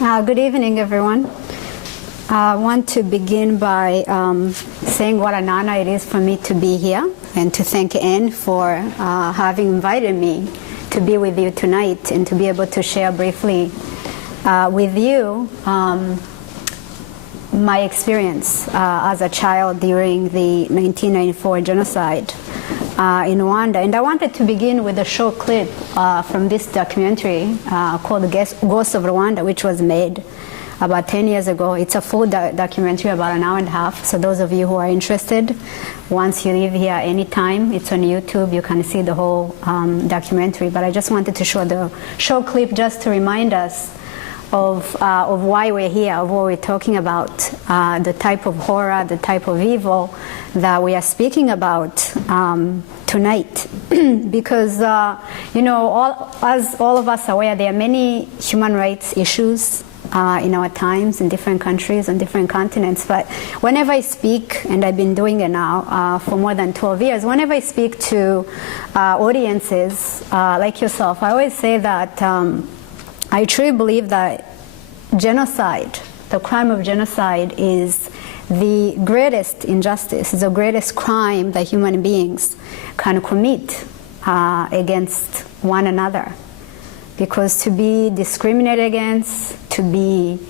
Good evening, everyone. I want to begin by saying what an honor it is for me to be here and to thank Anne for having invited me to be with you tonight and to be able to share briefly with you my experience as a child during the 1994 genocide in Rwanda. And I wanted to begin with a short clip from this documentary called Ghosts of Rwanda, which was made about 10 years ago. It's a full documentary, about an hour and a half. So those of you who are interested, once you leave here anytime, it's on YouTube. You can see the whole documentary. But I just wanted to show the short clip just to remind us of why we're here, of what we're talking about, the type of horror, the type of evil that we are speaking about tonight. Because, you know, as all of us are aware, there are many human rights issues in our times in different countries and different continents. But whenever I speak, and I've been doing it now for more than 12 years, whenever I speak to audiences like yourself, I always say that I truly believe that genocide, the crime of genocide, is the greatest injustice, is the greatest crime that human beings can commit against one another. Because to be discriminated against, to be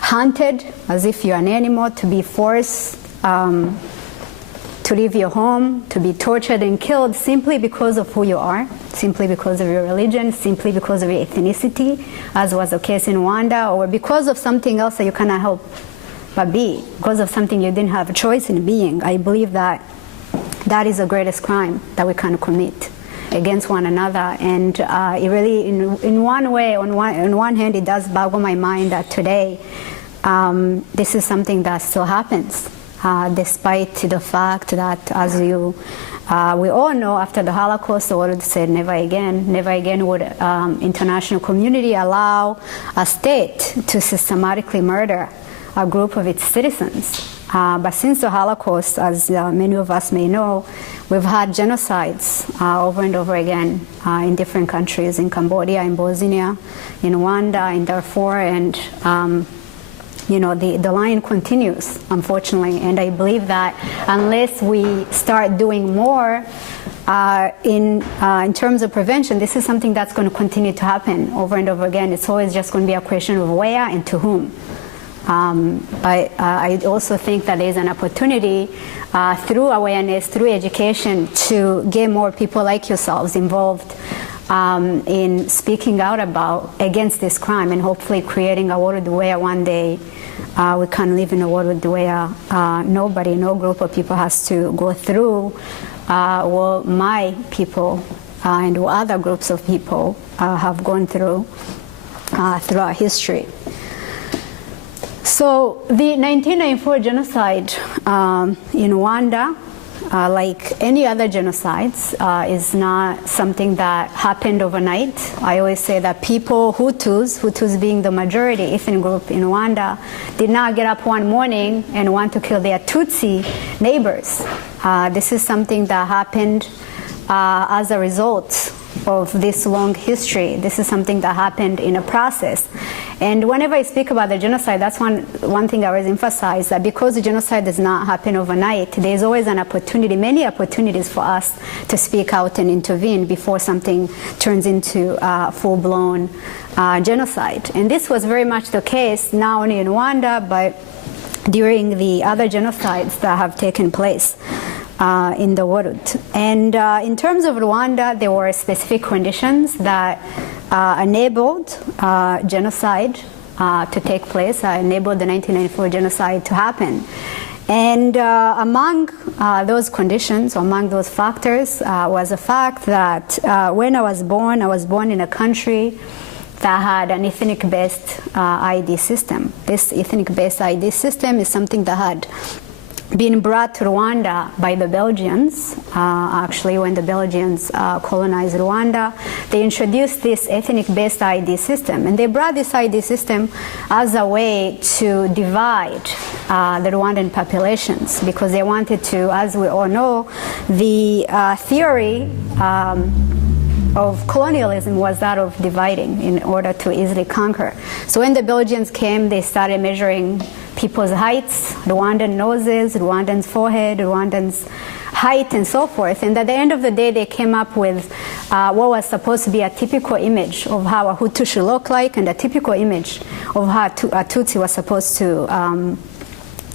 hunted as if you're an animal, to be forced to leave your home, to be tortured and killed simply because of who you are, simply because of your religion, simply because of your ethnicity, as was the case in Rwanda, or because of something else that you cannot help but be, because of something you didn't have a choice in being. I believe that that is the greatest crime that we can commit against one another. And it really, in one way, on one hand, it does boggle my mind that today this is something that still happens, despite the fact that, as we all know, after the Holocaust, the world said never again would international community allow a state to systematically murder a group of its citizens. But since the Holocaust, as many of us may know, we've had genocides over and over again in different countries, in Cambodia, in Bosnia, in Rwanda, in Darfur, and you know, the line continues, unfortunately. And I believe that unless we start doing more in terms of prevention, this is something that's going to continue to happen over and over again. It's always just going to be a question of where and to whom. But I also think that there's an opportunity through awareness, through education, to get more people like yourselves involved in speaking out against this crime, and hopefully creating a world where one day we can live in a world where no group of people has to go through what my people and what other groups of people have gone through throughout history. So the 1994 genocide in Rwanda, like any other genocides, is not something that happened overnight. I always say that people, Hutus being the majority ethnic group in Rwanda, did not get up one morning and want to kill their Tutsi neighbors. This is something that happened as a result of this long history. This is something that happened in a process. And whenever I speak about the genocide, that's one thing I always emphasize, that because the genocide does not happen overnight, there's always an opportunity, many opportunities for us to speak out and intervene before something turns into full-blown genocide. And this was very much the case, not only in Rwanda, but during the other genocides that have taken place in the world. And in terms of Rwanda, there were specific conditions that enabled genocide to take place, enabled the 1994 genocide to happen. And among those conditions, among those factors, was the fact that when I was born in a country that had an ethnic-based ID system. This ethnic-based ID system is something that had been brought to Rwanda by the Belgians. Actually, when the Belgians colonized Rwanda, they introduced this ethnic-based ID system. And they brought this ID system as a way to divide the Rwandan populations, because they wanted to, as we all know, the theory of colonialism was that of dividing in order to easily conquer. So when the Belgians came, they started measuring people's heights, Rwandan noses, Rwandan's forehead, Rwandan's height, and so forth. And at the end of the day, they came up with what was supposed to be a typical image of how a Hutu should look like, and a typical image of how a Tutsi was supposed to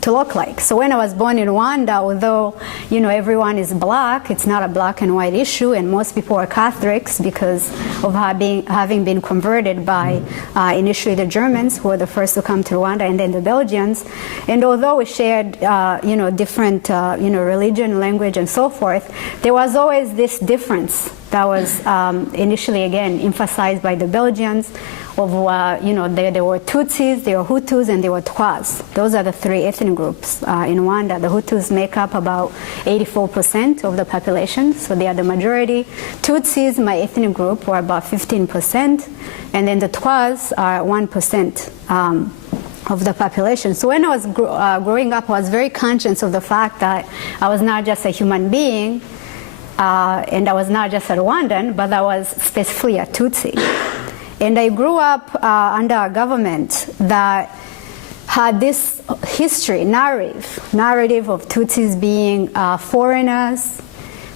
look like. So when I was born in Rwanda, although everyone is black, it's not a black and white issue, and most people are Catholics because of having been converted by initially the Germans, who were the first to come to Rwanda, and then the Belgians. And although we shared different religion, language, and so forth, there was always this difference that was initially again emphasized by the Belgians. Of there were Tutsis, there were Hutus, and there were Twas. Those are the three ethnic groups in Rwanda. The Hutus make up about 84% of the population, so they are the majority. Tutsis, my ethnic group, were about 15%, and then the Twas are 1% of the population. So when I was growing up, I was very conscious of the fact that I was not just a human being, and I was not just a Rwandan, but I was specifically a Tutsi. And I grew up under a government that had this history, narrative of Tutsis being foreigners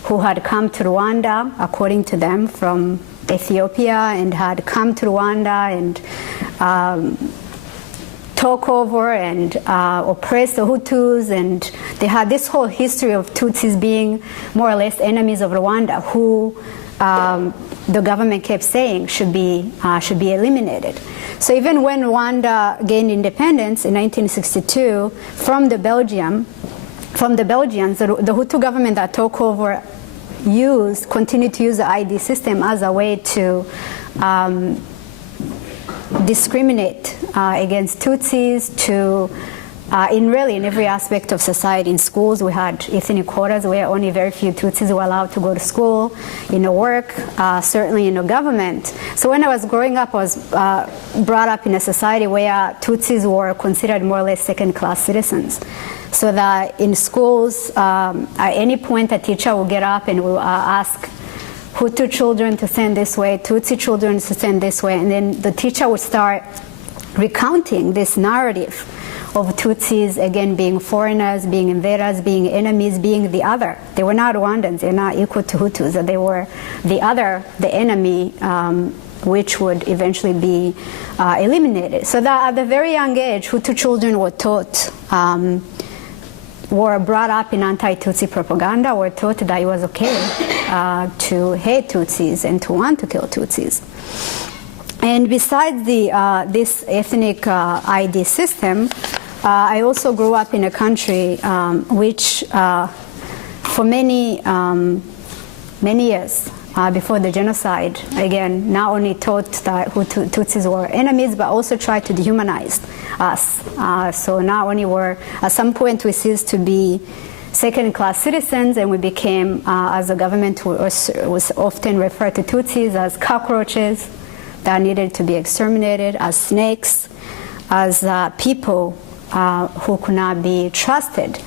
who had come to Rwanda, according to them, from Ethiopia, and had come to Rwanda and took over and oppressed the Hutus, and they had this whole history of Tutsis being more or less enemies of Rwanda, who the government kept saying should be eliminated. So even when Rwanda gained independence in 1962 from the Belgians, the Hutu government that took over continued to use the ID system as a way to discriminate against Tutsis, to in every aspect of society. In schools, we had ethnic quotas where only very few Tutsis were allowed to go to school, work, certainly in the government. So when I was growing up, I was brought up in a society where Tutsis were considered more or less second-class citizens. So that in schools, at any point, a teacher will get up and will ask Hutu children to stand this way, Tutsi children to stand this way, and then the teacher would start recounting this narrative of Tutsis, again, being foreigners, being invaders, being enemies, being the other. They were not Rwandans, they're not equal to Hutus, they were the other, the enemy, which would eventually be eliminated. So that at a very young age, Hutu children were taught, were brought up in anti-Tutsi propaganda, were taught that it was okay to hate Tutsis and to want to kill Tutsis. And besides this ethnic ID system, I also grew up in a country which, for many years before the genocide, again, not only taught that Tutsis were enemies, but also tried to dehumanize us. So not only were, at some point, we ceased to be second-class citizens, and we became, as the government was often referred to Tutsis as cockroaches that needed to be exterminated, as snakes, as people who could not be trusted.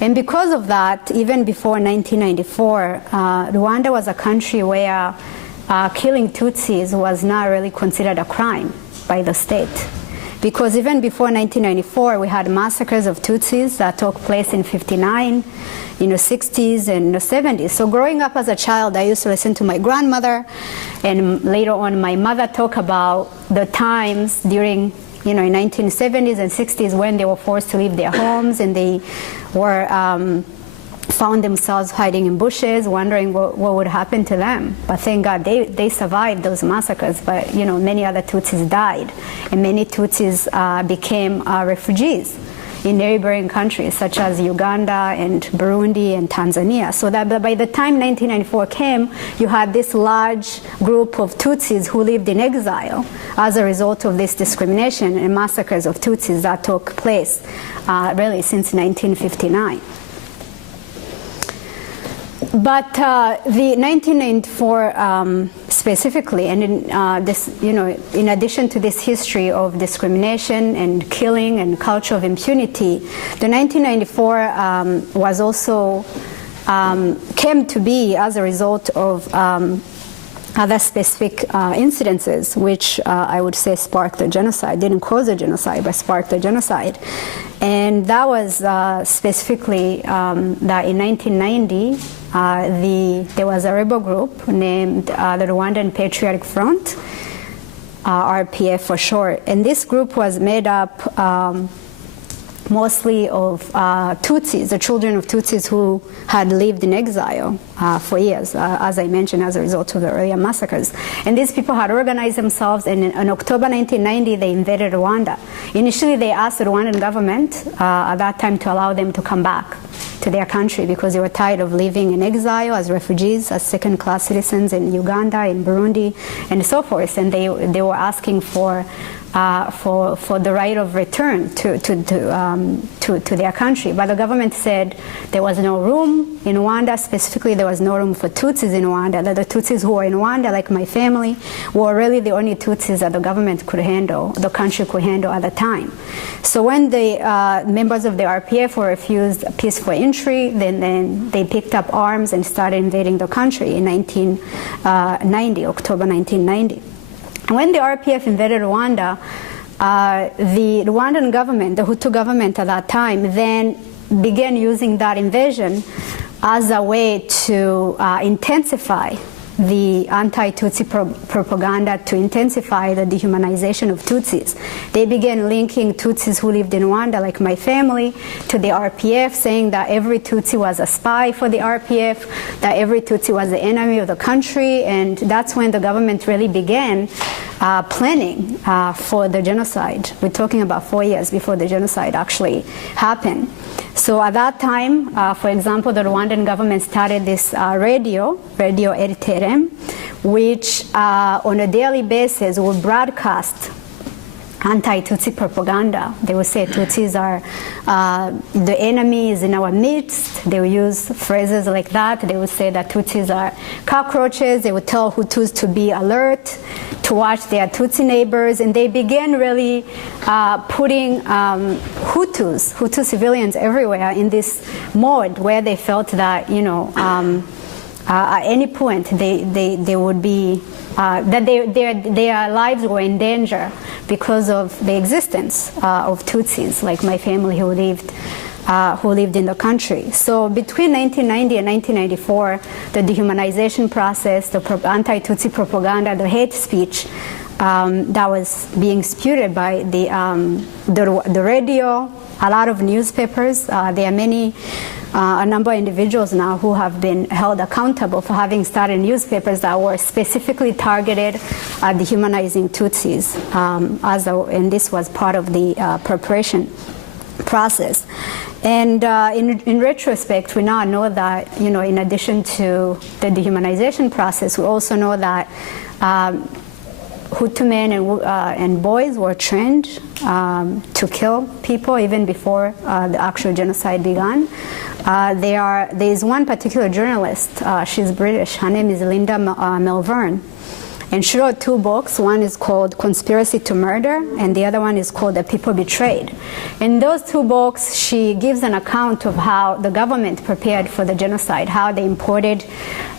And because of that, even before 1994, Rwanda was a country where killing Tutsis was not really considered a crime by the state. Because even before 1994, we had massacres of Tutsis that took place in 59, 60s and 70s. So growing up as a child, I used to listen to my grandmother, and later on my mother talk about the times during, in 1970s and 60s when they were forced to leave their homes, and they were found themselves hiding in bushes, wondering what would happen to them. But thank God they survived those massacres, but many other Tutsis died, and many Tutsis became refugees in neighboring countries such as Uganda and Burundi and Tanzania. So that by the time 1994 came, you had this large group of Tutsis who lived in exile as a result of this discrimination and massacres of Tutsis that took place really since 1959. But the 1994 specifically, and in this, in addition to this history of discrimination and killing and culture of impunity, the 1994 was also came to be as a result of other specific incidences, which I would say sparked the genocide, didn't cause the genocide, but sparked the genocide. And that was specifically that in 1990, there was a rebel group named the Rwandan Patriotic Front, RPF for short. And this group was made up mostly of Tutsis, the children of Tutsis who had lived in exile for years, as I mentioned, as a result of the earlier massacres. And these people had organized themselves, and in October 1990, they invaded Rwanda. Initially, they asked the Rwandan government at that time to allow them to come back to their country because they were tired of living in exile as refugees, as second-class citizens in Uganda, in Burundi, and so forth. And they were asking for the right of return to their country. But the government said there was no room in Rwanda. Specifically, there was no room for Tutsis in Rwanda. That the Tutsis who were in Rwanda, like my family, were really the only Tutsis that the government could handle, the country could handle at the time. So when the members of the RPF were refused peaceful entry, then they picked up arms and started invading the country in October 1990. When the RPF invaded Rwanda, the Rwandan government, the Hutu government at that time, then began using that invasion as a way to intensify the anti-Tutsi propaganda, to intensify the dehumanization of Tutsis. They began linking Tutsis who lived in Rwanda, like my family, to the RPF, saying that every Tutsi was a spy for the RPF, that every Tutsi was the enemy of the country, and that's when the government really began planning for the genocide. We're talking about 4 years before the genocide actually happened. So at that time, for example, the Rwandan government started this Radio Eritere, which on a daily basis would broadcast anti-Tutsi propaganda. They would say Tutsis are the enemy is in our midst. They would use phrases like that. They would say that Tutsis are cockroaches. They would tell Hutus to be alert, to watch their Tutsi neighbors, and they began really putting Hutu civilians everywhere in this mode where they felt that, at any point they would be that their lives were in danger because of the existence of Tutsis, like my family who lived in the country. So between 1990 and 1994, the dehumanization process, the anti-Tutsi propaganda, the hate speech that was being spewed by the radio, a lot of newspapers. There are a number of individuals now who have been held accountable for having started newspapers that were specifically targeted at dehumanizing Tutsis, and this was part of the preparation process. And in retrospect, we now know that, in addition to the dehumanization process, we also know that Hutu men and boys were trained to kill people even before the actual genocide began. There is one particular journalist, she's British, her name is Linda Melvern, and she wrote 2 books. One is called Conspiracy to Murder, and the other one is called The People Betrayed. In those 2 books, she gives an account of how the government prepared for the genocide, how they imported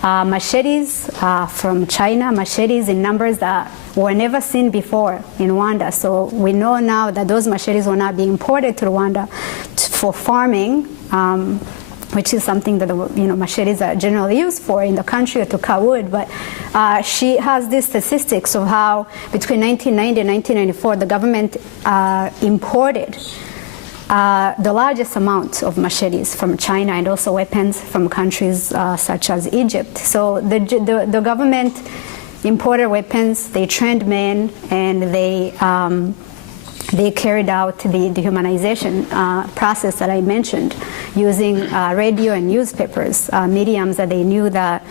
machetes from China, machetes in numbers that were never seen before in Rwanda. So we know now that those machetes were not being imported to Rwanda for farming, which is something that machetes are generally used for in the country, or to cut wood. But she has these statistics of how between 1990 and 1994 the government imported the largest amount of machetes from China, and also weapons from countries such as Egypt. So the government imported weapons, they trained men, and they carried out the dehumanization process that I mentioned, using radio and newspapers, mediums that they knew that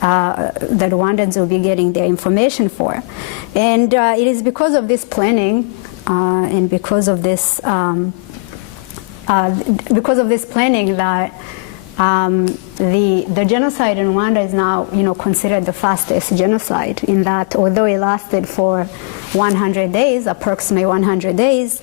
the Rwandans would be getting their information for. And it is because of this planning and because of this planning that the genocide in Rwanda is now, considered the fastest genocide, in that although it lasted for 100 days, approximately 100 days,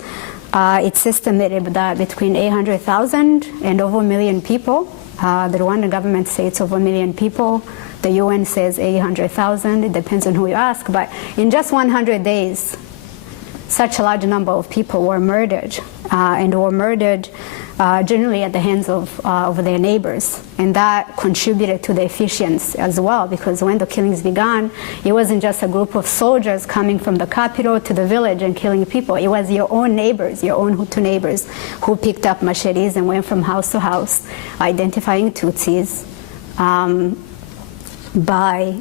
it's estimated that between 800,000 and over 1 million people, the Rwandan government says it's over 1 million people, The UN says 800,000. It depends on who you ask. But in just 100 days, such a large number of people were murdered, and were murdered generally at the hands of their neighbors. And that contributed to the efficiency as well, because when the killings began, it wasn't just a group of soldiers coming from the capital to the village and killing people. It was your own neighbors, your own Hutu neighbors, who picked up machetes and went from house to house, identifying Tutsis.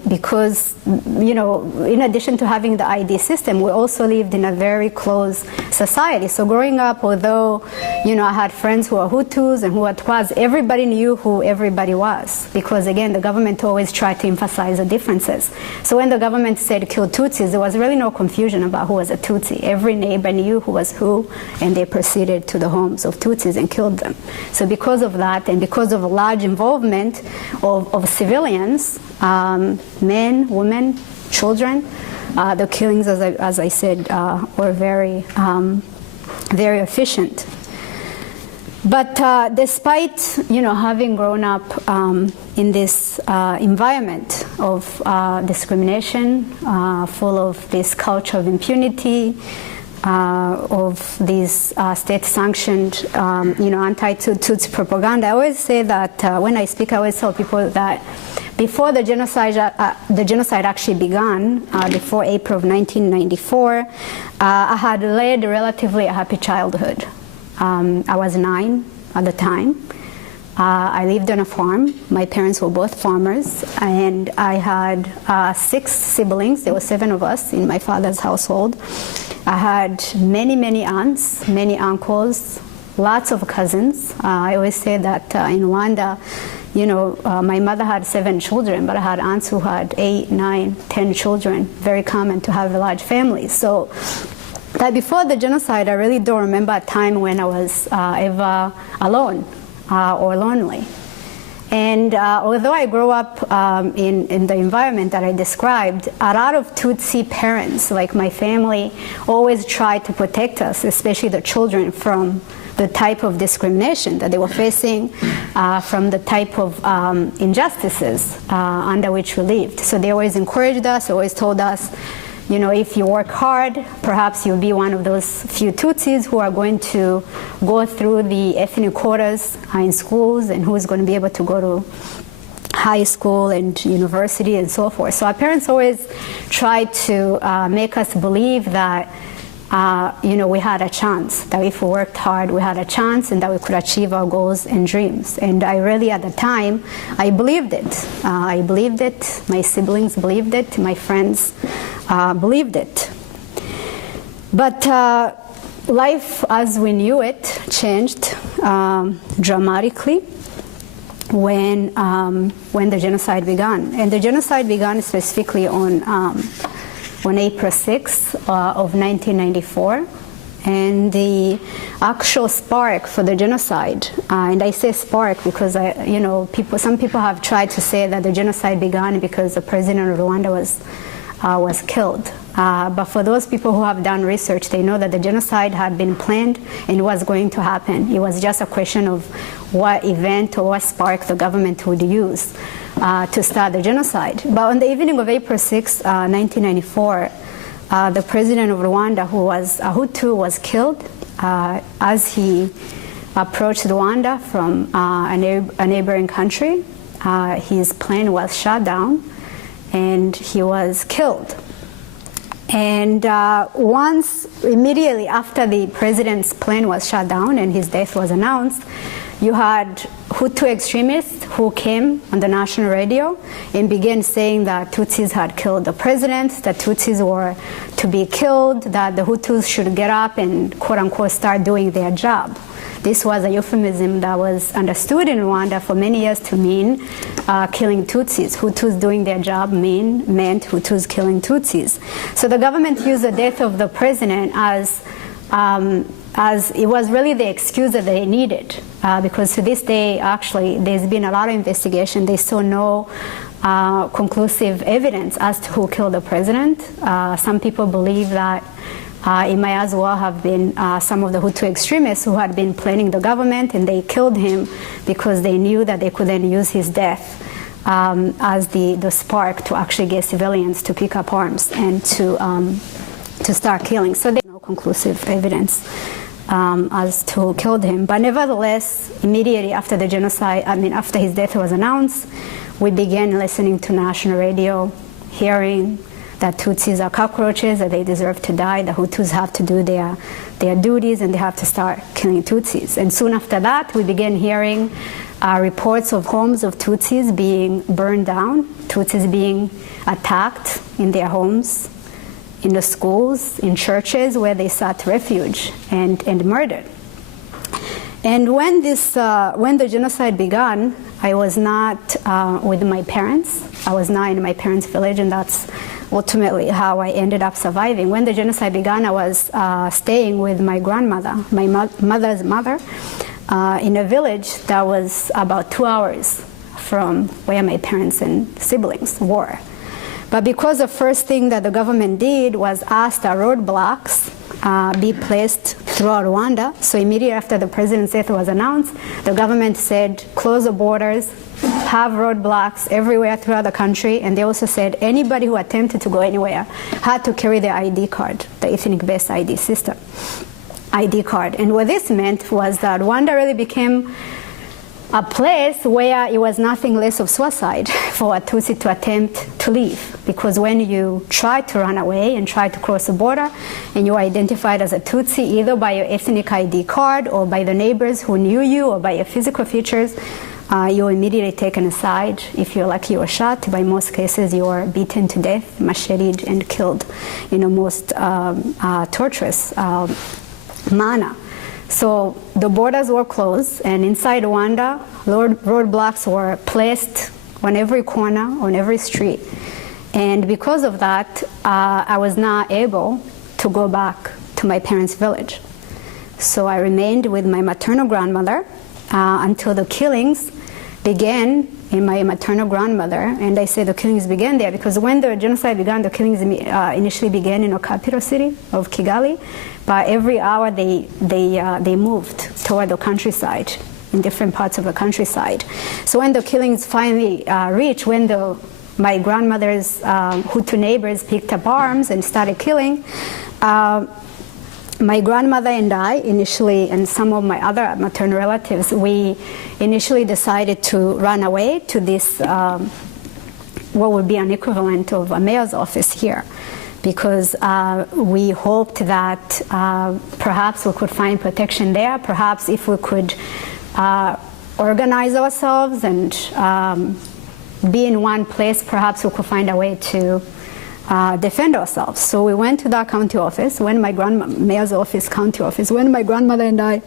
Because, you know, in addition to having the ID system, we also lived in a very close society. So growing up, although, you know, I had friends who were Hutus and who were Twas, everybody knew who everybody was. Because again, the government always tried to emphasize the differences. So when the government said kill Tutsis, there was really no confusion about who was a Tutsi. Every neighbor knew who was who, and they proceeded to the homes of Tutsis and killed them. So because of that, and because of a large involvement of civilians, men, women, children, the killings, as I said, were very, very efficient. But despite, you know, having grown up in this environment of discrimination, full of this culture of impunity, of these state-sanctioned, you know, anti-Tutsi propaganda, I always say that when I speak, I always tell people that before the genocide actually began, before April of 1994, I had led relatively a happy childhood. I was 9 at the time. I lived on a farm. My parents were both farmers, and I had 6 siblings. There were 7 of us in my father's household. I had many, many aunts, many uncles, lots of cousins. I always say that in Rwanda, you know, my mother had 7 children, but I had aunts who had 8, 9, 10 children. Very common to have a large family. So that before the genocide, I really don't remember a time when I was ever alone or lonely. And although I grew up in the environment that I described, a lot of Tutsi parents, like my family, always tried to protect us, especially the children, from the type of discrimination that they were facing, from the type of injustices under which we lived. So they always encouraged us, always told us, you know, if you work hard, perhaps you'll be one of those few Tutsis who are going to go through the ethnic quotas in schools, and who's going to be able to go to high school and university and so forth. So our parents always tried to make us believe that you know, we had a chance, that if we worked hard, we had a chance, and that we could achieve our goals and dreams. And I really, at the time, I believed it. I believed it. My siblings believed it. My friends believed it. But life as we knew it changed dramatically when the genocide began. And the genocide began specifically on April 6th of 1994, and the actual spark for the genocide, and I say spark because you know, some people have tried to say that the genocide began because the president of Rwanda was killed. But for those people who have done research, they know that the genocide had been planned and was going to happen. It was just a question of what event or what spark the government would use to start the genocide. But on the evening of April 6, 1994, the president of Rwanda, who was a Hutu, was killed as he approached Rwanda from a neighboring country. His plane was shot down, and he was killed. And immediately after the president's plane was shot down and his death was announced, you had Hutu extremists who came on the national radio and began saying that Tutsis had killed the president, that Tutsis were to be killed, that the Hutus should get up and quote-unquote start doing their job. This was a euphemism that was understood in Rwanda for many years to mean killing Tutsis. Hutus doing their job meant Hutus killing Tutsis. So the government used the death of the president as it was really the excuse that they needed, because to this day, actually, there's been a lot of investigation. There's still no conclusive evidence as to who killed the president. Some people believe that it might as well have been some of the Hutu extremists who had been planning the government, and they killed him because they knew that they could then use his death as the spark to actually get civilians to pick up arms and to start killing. So there's no conclusive evidence as to who killed him. But nevertheless, immediately after the genocide, after his death was announced, we began listening to national radio, hearing that Tutsis are cockroaches, that they deserve to die, the Hutus have to do their duties, and they have to start killing Tutsis. And soon after that, we began hearing reports of homes of Tutsis being burned down, Tutsis being attacked in their homes, in the schools, in churches where they sought refuge, and murdered. And when the genocide began, I was not with my parents. I was not in my parents' village, and that's ultimately how I ended up surviving. When the genocide began, I was staying with my grandmother, my mother's mother, in a village that was about 2 hours from where my parents and siblings were. But because the first thing that the government did was ask that roadblocks be placed throughout Rwanda. So immediately after the president's death was announced, the government said, close the borders, have roadblocks everywhere throughout the country, and they also said anybody who attempted to go anywhere had to carry their ID card, the ethnic-based ID system, ID card. And what this meant was that Rwanda really became a place where it was nothing less of suicide for a Tutsi to attempt to leave. Because when you try to run away and try to cross the border, and you're identified as a Tutsi either by your ethnic ID card or by the neighbors who knew you or by your physical features, you're immediately taken aside. If you're lucky, you're shot. By most cases, you're beaten to death, macheted, and killed in a most torturous manner. So the borders were closed, and inside Rwanda, roadblocks were placed on every corner, on every street. And because of that, I was not able to go back to my parents' village. So I remained with my maternal grandmother until the killings began in my maternal grandmother. And I say the killings began there because when the genocide began, the killings initially began in the capital city of Kigali. But every hour they moved toward the countryside, in different parts of the countryside. So when the killings finally reached, when my grandmother's Hutu neighbors picked up arms and started killing, my grandmother and I initially, and some of my other maternal relatives, we initially decided to run away to this, what would be an equivalent of a mayor's office here, because we hoped that perhaps we could find protection there, perhaps if we could organize ourselves and be in one place, perhaps we could find a way to defend ourselves. So we went to that county office, mayor's office, county office. When my grandmother and I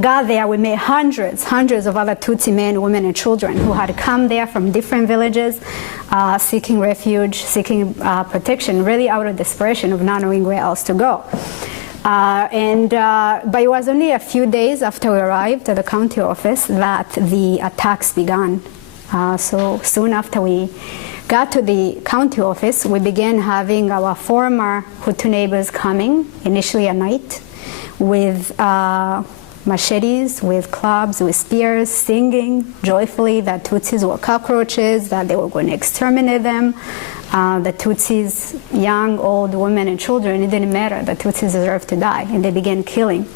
got there, we met hundreds of other Tutsi men, women, and children who had come there from different villages, seeking refuge, seeking protection, really out of desperation of not knowing where else to go. But it was only a few days after we arrived at the county office that the attacks began. So soon after we got to the county office, we began having our former Hutu neighbors coming, initially at night, with machetes, with clubs, with spears, singing joyfully that Tutsis were cockroaches, that they were going to exterminate them. The Tutsis, young, old, women, and children, it didn't matter. The Tutsis deserved to die, and they began killing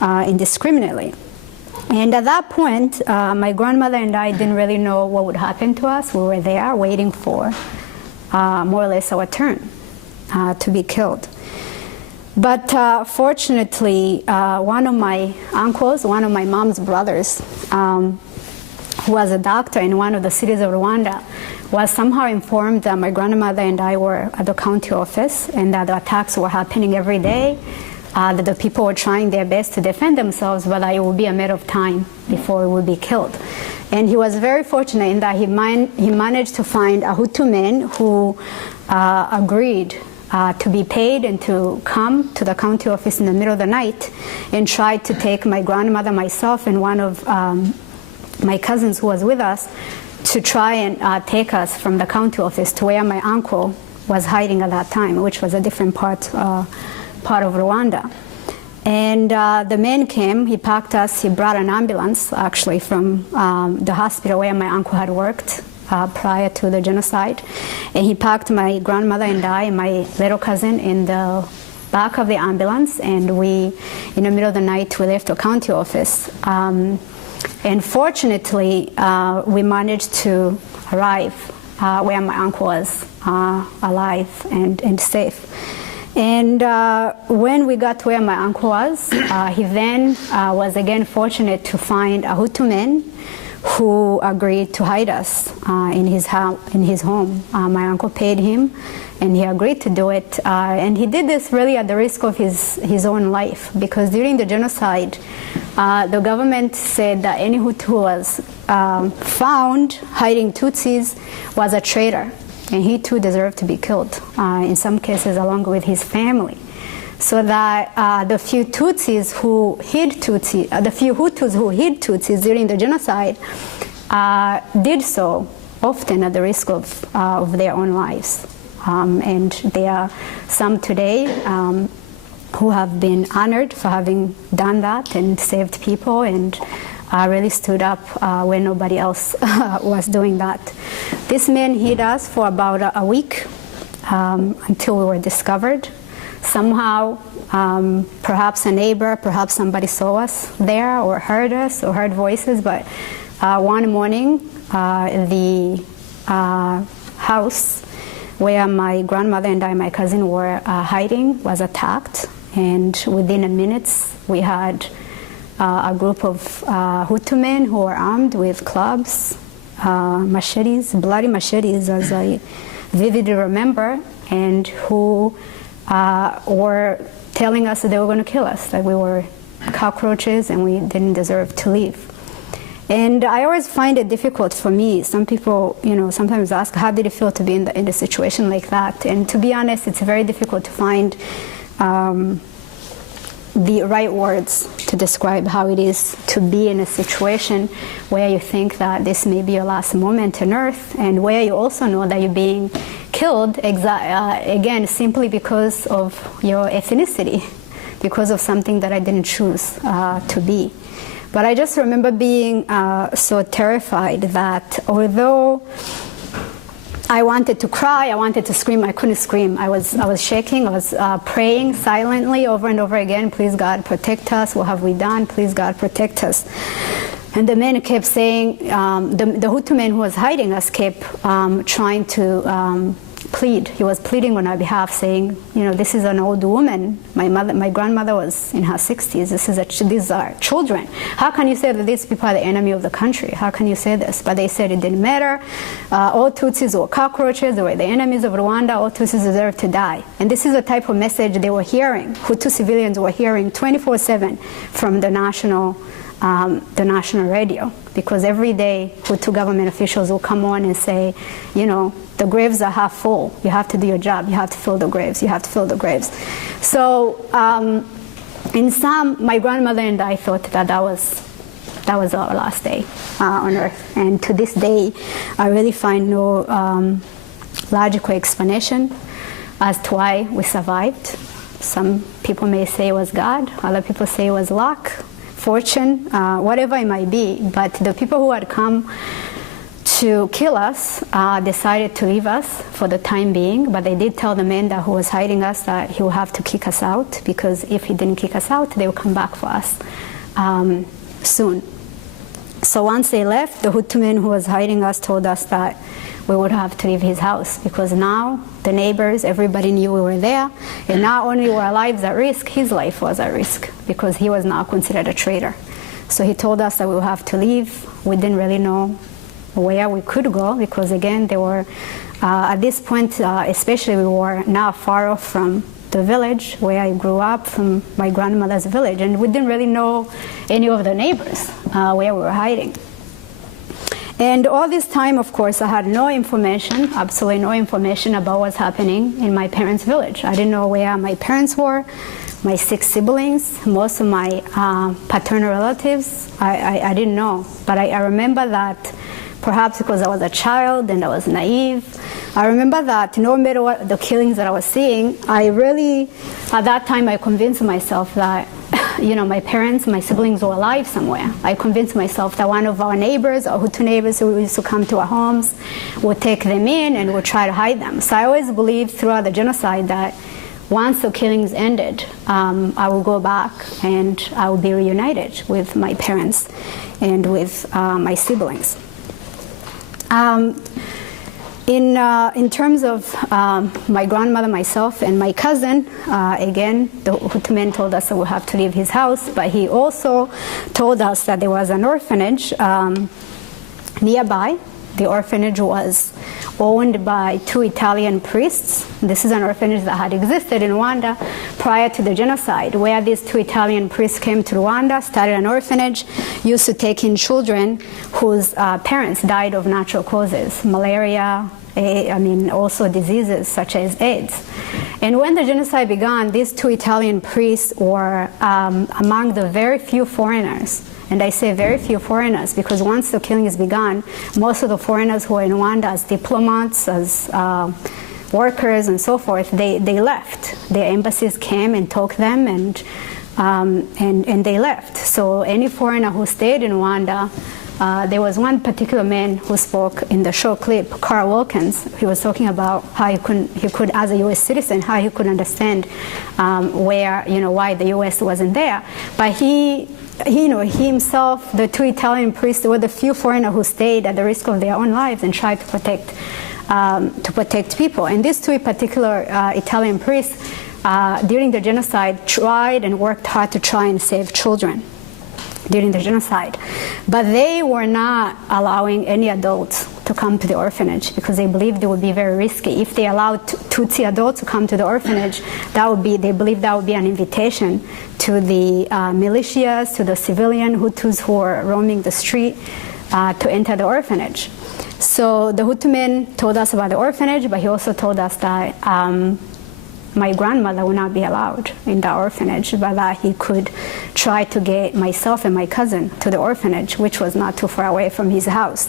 indiscriminately. And at that point, my grandmother and I didn't really know what would happen to us. We were there waiting for more or less our turn to be killed. But fortunately, one of my uncles, one of my mom's brothers, who was a doctor in one of the cities of Rwanda, was somehow informed that my grandmother and I were at the county office and that the attacks were happening every day. That the people were trying their best to defend themselves, but that it would be a matter of time before it would be killed. And he was very fortunate in that he managed to find a Hutu man who agreed to be paid and to come to the county office in the middle of the night and tried to take my grandmother, myself, and one of my cousins who was with us to try and take us from the county office to where my uncle was hiding at that time, which was a different part of Rwanda. And the man came, he packed us, he brought an ambulance actually from the hospital where my uncle had worked prior to the genocide. And he packed my grandmother and I and my little cousin in the back of the ambulance, and we, in the middle of the night, we left the county office. And fortunately, we managed to arrive where my uncle was, alive and safe. And when we got to where my uncle was, he then was again fortunate to find a Hutu man who agreed to hide us in his home. My uncle paid him, and he agreed to do it. And he did this really at the risk of his own life, because during the genocide, the government said that any Hutu who was found hiding Tutsis was a traitor, and he too deserved to be killed, in some cases along with his family. So that the few Tutsis who hid Tutsis, the few Hutus who hid Tutsis during the genocide did so often at the risk of their own lives. And there are some today who have been honored for having done that and saved people and really stood up when nobody else was doing that. This man hid us for about a week until we were discovered. Somehow, perhaps a neighbor, perhaps somebody saw us there or heard us or heard voices, but one morning the house where my grandmother and I, my cousin, were hiding was attacked, and within a minute we had a group of Hutu men who were armed with clubs, machetes, bloody machetes, as I vividly remember, and who were telling us that they were going to kill us, that we were cockroaches and we didn't deserve to live. And I always find it difficult for me. Some people, sometimes ask, how did it feel to be in a situation like that? And to be honest, it's very difficult to find the right words to describe how it is to be in a situation where you think that this may be your last moment on earth, and where you also know that you're being killed, again, simply because of your ethnicity, because of something that I didn't choose to be. But I just remember being so terrified that although I wanted to cry, I wanted to scream, I couldn't scream. I was shaking, I was praying silently over and over again, please God protect us, what have we done, please God protect us. And the man kept saying, the Hutu man who was hiding us kept trying to plead. He was pleading on our behalf, saying, this is an old woman. My grandmother was in her 60s. These are children. How can you say that these people are the enemy of the country? How can you say this? But they said it didn't matter. All Tutsis were cockroaches. They were the enemies of Rwanda. All Tutsis deserved to die. And this is the type of message they were hearing. Hutu civilians were hearing 24/7 from the national radio, because every day Hutu government officials will come on and say, the graves are half full. You have to do your job. You have to fill the graves. You have to fill the graves. So in sum, my grandmother and I thought that was our last day on earth. And to this day, I really find no logical explanation as to why we survived. Some people may say it was God. Other people say it was luck, fortune, whatever it might be. But the people who had come to kill us decided to leave us for the time being, but they did tell the man who was hiding us that he would have to kick us out, because if he didn't kick us out, they would come back for us soon. So once they left, the Hutu man who was hiding us told us that we would have to leave his house, because now the neighbors, everybody knew we were there, and not only were our lives at risk, his life was at risk, because he was now considered a traitor. So he told us that we would have to leave. We didn't really know where we could go, because again, they were at this point, especially, we were now far off from the village where I grew up, from my grandmother's village, and we didn't really know any of the neighbors where we were hiding. And all this time, of course, I had no information, absolutely no information about what's happening in my parents' village. I didn't know where my parents were, my 6 siblings, most of my paternal relatives, I didn't know. But I remember that, perhaps because I was a child and I was naive, I remember that no matter what the killings that I was seeing, I really, at that time, I convinced myself that my parents, my siblings were alive somewhere. I convinced myself that one of our neighbors, our Hutu neighbors who used to come to our homes, would take them in and would try to hide them. So I always believed throughout the genocide that once the killings ended, I will go back and I will be reunited with my parents and with my siblings. In terms of my grandmother, myself, and my cousin, again, the Hutu man told us that we'll have to leave his house, but he also told us that there was an orphanage nearby. The orphanage was owned by 2 Italian priests. This is an orphanage that had existed in Rwanda prior to the genocide, where these 2 Italian priests came to Rwanda, started an orphanage, used to take in children whose parents died of natural causes, malaria, also diseases such as AIDS. And when the genocide began, these 2 Italian priests were among the very few foreigners. And I say very few foreigners because once the killings began, most of the foreigners who were in Rwanda as diplomats, as workers and so forth, they left. Their embassies came and took them and they left. So any foreigner who stayed in Rwanda, there was one particular man who spoke in the show clip, Carl Wilkins. He was talking about how he could, as a U.S. citizen, how he could understand why the U.S. wasn't there. But he himself, the 2 Italian priests, were the few foreigners who stayed at the risk of their own lives and tried to protect people. And these 2 particular Italian priests, during the genocide, tried and worked hard to try and save children during the genocide. But they were not allowing any adults to come to the orphanage because they believed it would be very risky. If they allowed Tutsi adults to come to the orphanage, they believed that would be an invitation to the militias, to the civilian Hutus who were roaming the street to enter the orphanage. So the Hutu man told us about the orphanage, but he also told us that my grandmother would not be allowed in the orphanage, but that he could try to get myself and my cousin to the orphanage, which was not too far away from his house.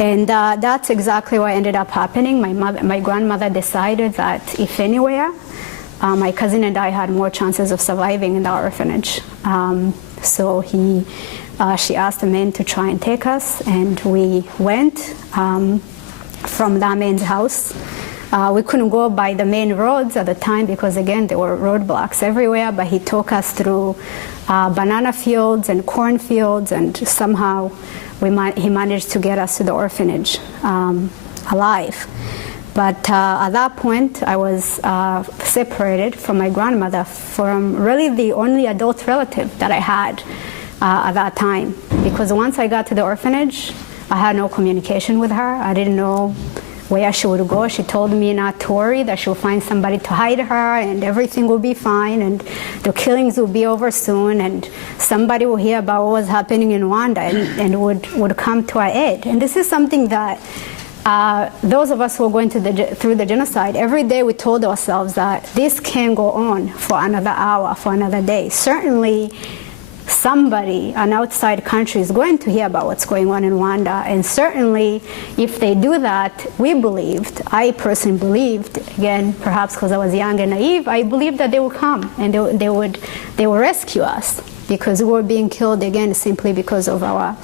And that's exactly what ended up happening. My grandmother decided that if anywhere, my cousin and I had more chances of surviving in the orphanage. So she asked the men to try and take us, and we went from that man's house. We couldn't go by the main roads at the time because, again, there were roadblocks everywhere, but he took us through banana fields and cornfields, and somehow he managed to get us to the orphanage alive. But at that point, I was separated from my grandmother, from really the only adult relative that I had at that time. Because once I got to the orphanage, I had no communication with her. I didn't know where she would go. She told me not to worry, that she'll find somebody to hide her and everything will be fine and the killings will be over soon and somebody will hear about what was happening in Rwanda and would come to our aid. And this is something that those of us who are going through the genocide, every day we told ourselves that this can't go on for another hour, for another day. Certainly somebody, an outside country, is going to hear about what's going on in Rwanda, and certainly if they do that, I personally believed, again, perhaps because I was young and naive, I believed that they would come and they would rescue us, because we were being killed, again, simply because of our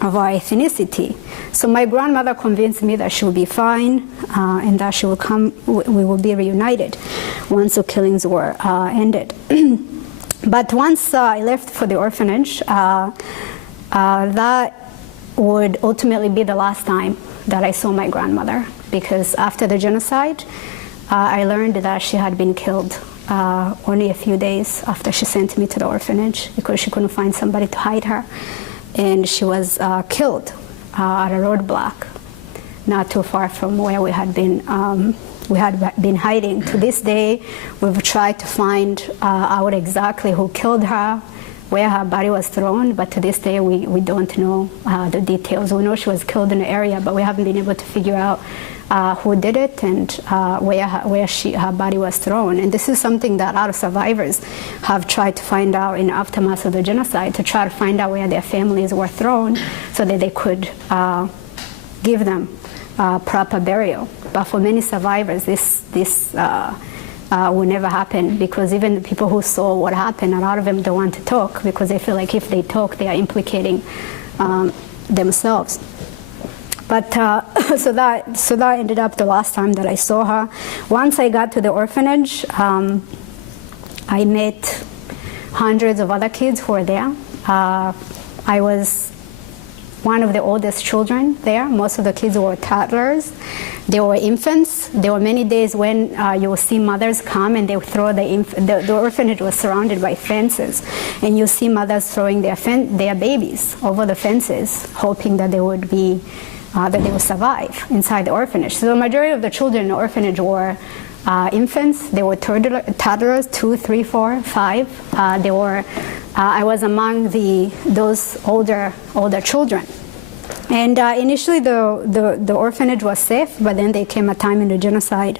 ethnicity. So my grandmother convinced me that she would be fine and that she would come, we would be reunited once the killings were ended. But once I left for the orphanage, that would ultimately be the last time that I saw my grandmother, because after the genocide, I learned that she had been killed only a few days after she sent me to the orphanage because she couldn't find somebody to hide her. And she was killed at a roadblock not too far from where we had been hiding. To this day, we've tried to find out exactly who killed her, where her body was thrown, but to this day we don't know the details. We know she was killed in the area, but we haven't been able to figure out who did it and where her body was thrown. And this is something that a lot of survivors have tried to find out in the aftermath of the genocide, to try to find out where their families were thrown so that they could give them proper burial. But for many survivors, this will never happen, because even the people who saw what happened, a lot of them don't want to talk because they feel like if they talk, they are implicating themselves. But so that ended up the last time that I saw her. Once I got to the orphanage, I met hundreds of other kids who were there. I was one of the oldest children there. Most of the kids were toddlers. They were infants. There were many days when you will see mothers come and they would throw the orphanage was surrounded by fences, and you see mothers throwing their babies over the fences, hoping that they would be that they would survive inside the orphanage. So the majority of the children in the orphanage were infants. They were toddlers, 2, 3, 4, 5. I was among those older children. And initially the orphanage was safe, but then there came a time in the genocide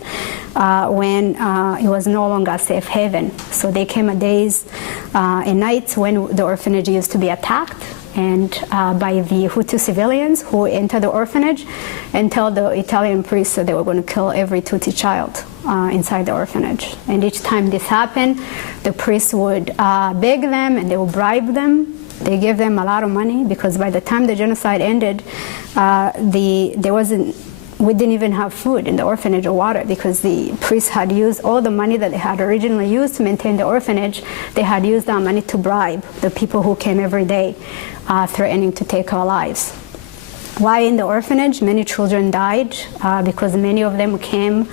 when it was no longer a safe haven. So there came a days and nights when the orphanage used to be attacked and by the Hutu civilians who entered the orphanage and told the Italian priests that they were going to kill every Tutsi child inside the orphanage. And each time this happened, the priests would beg them and they would bribe them. They gave them a lot of money because by the time the genocide ended, we didn't even have food in the orphanage or water because the priests had used all the money that they had originally used to maintain the orphanage. They had used that money to bribe the people who came every day, threatening to take our lives. Why in the orphanage? Many children died because many of them came